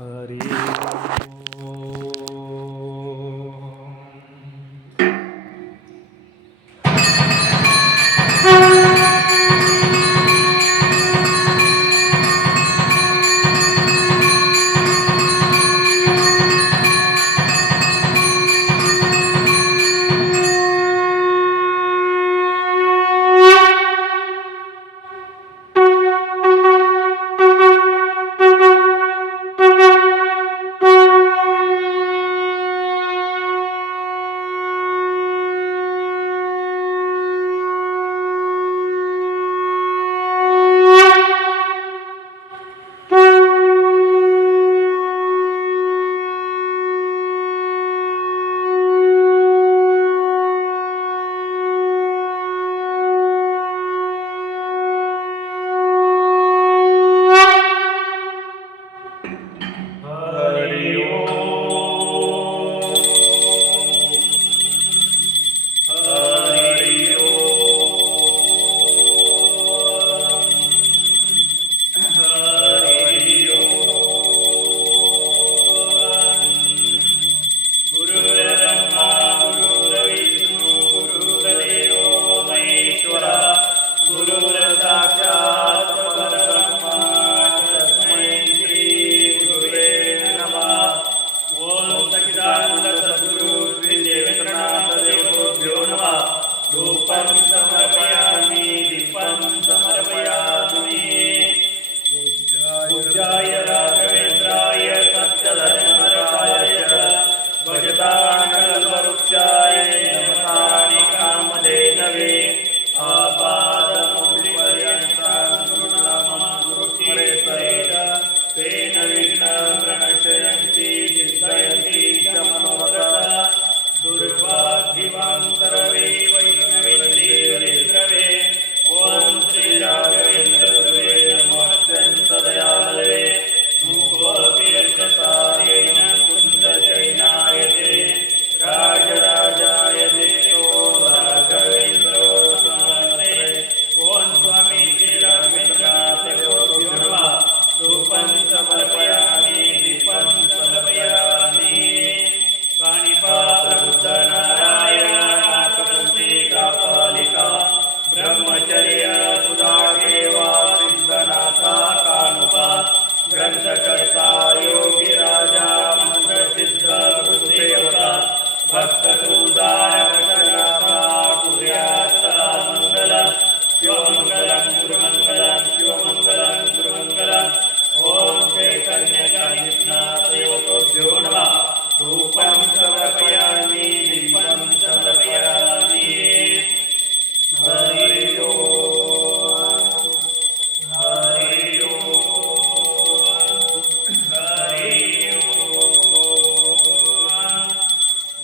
हरि गुरुर्साक्षात् परब्रह्म तस्मै श्री गुरुवे नमः। ओम सच्चिदानंद सद्गुरु श्री देवेंद्रनाथ देवतेभ्यो नमः। धूपं समर्पयामि दीपं समर्पयामि। पूज्याय राघवेन्द्राय सत्यधर्मराय भजतां कल्पवृक्षाय नमतां कामधेनवे आपादमौलिपर्यन्तं गुरुनामस्मरेत् तेन विघ्नं प्रणश्यन्ति सिद्धयन्ति च मनोरथाः। दुर्वाग्भिवां सर्वे वैष्णवेन्द्रवे ॐ श्री राघवेन्द्रवे नमोऽत्यन्तदयालवे मुकोऽपीर्षसारेण कुन्दशयनायते राजराजाय दिष्टो राघवेन्द्रो समर्थे। ॐ स्वामी श्री राघवेन्द्राभ्यो नमः। धूपं समर्पयामि दीपं समर्पयामि। कानिपाप्रबुद्धनारायणापकंसी कापालिका ब्रह्मचर्य सुधाकेवा सिद्धनाथा कानुका ग्रंथकर्ता योगी राजा मंत्रसिद्ध गुरुसेवका भक्तसुधारकशनाथा कुर्यात् मंगलम् शिवमंगलं गुरुमंगलं शिवमंगलं गुरुमंगलम्। ओम चैतन्यकानिनाथ देवतेभ्यो नमः। धूपं समर्पयामि दीपं समर्पयामि। हरि ओम हरि ओम हरि ओम।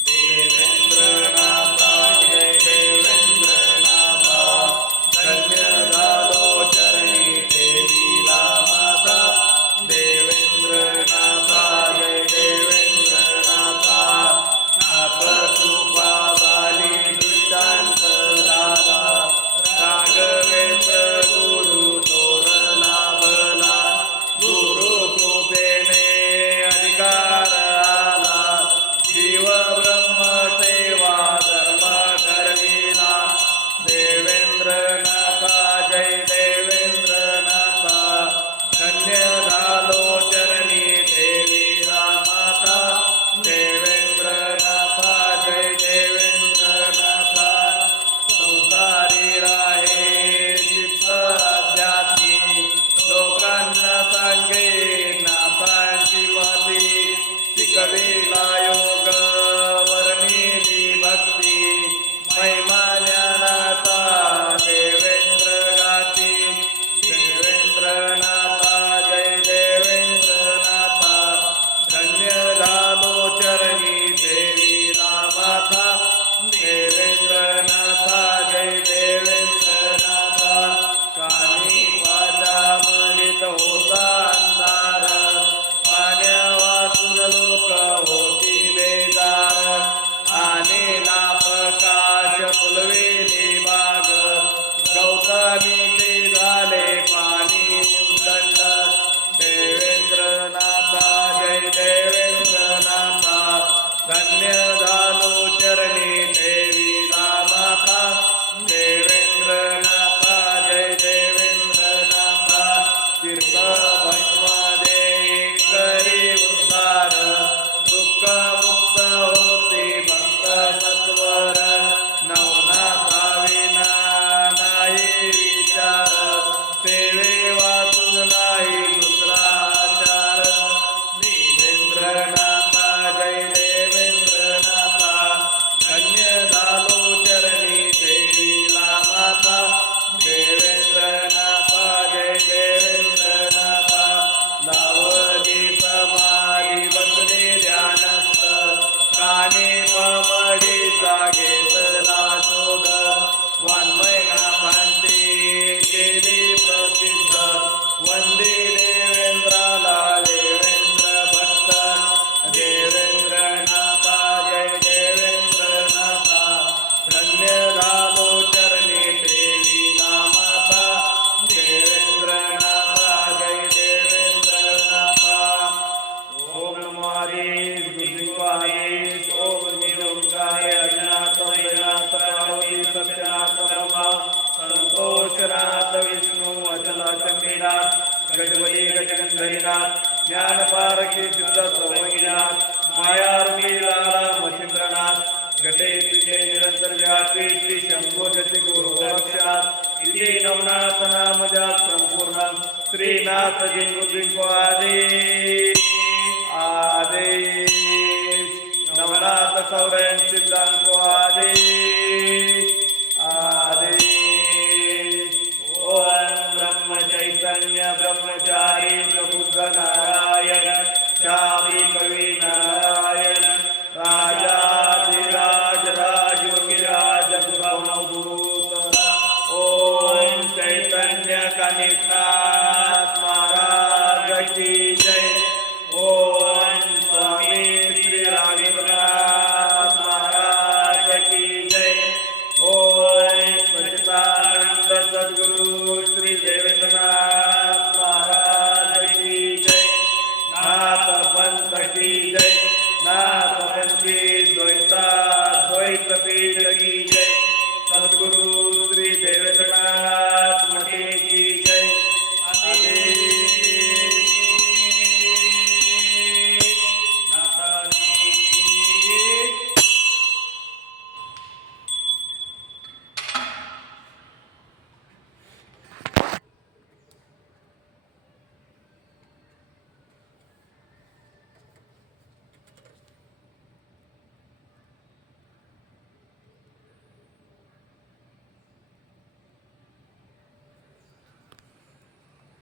देवेंद्रनाथ जय देवेंद्रनाथ धन्यदालो चरणी ते लीला माता। देवेंद्रनाथ जय देवेंद्रनाथ नाथ कृपा योगीनाथ गजबली गजगंधरीनाथ ज्ञानपारखी सिद्ध सर्वज्ञनाथ मायारूपी लाला मच्छिंद्रनाथ घटे तुझे निरंतर व्यापी श्री शंभो जति गुरु रक्षात इति नवनाथ नाम जाप संपूर्ण श्रीनाथ जिंको आदेश आदेश नवनाथ सौरयन सिद्धांको आदेश आदेश ओम ब्रह्म चैतन्य ब्रह्मचारी प्रबुद्ध नारायण शादी कवि नारायण राजाधिराज राजयोगिराज गुरुभूत ओम चैतन्य कनिष्ठनाथ महाराज की जय ओम स्वामी श्री राघवेंद्रनाथ महाराज की जय ओम सच्चिदानंद सद्गुरु श्री देवेंद्रनाथ महाराज की जय नाथ पंथ की जय नाथ पंथी द्वैत पीठ की जय सद्गुरु श्री देवेंद्रनाथ मठे की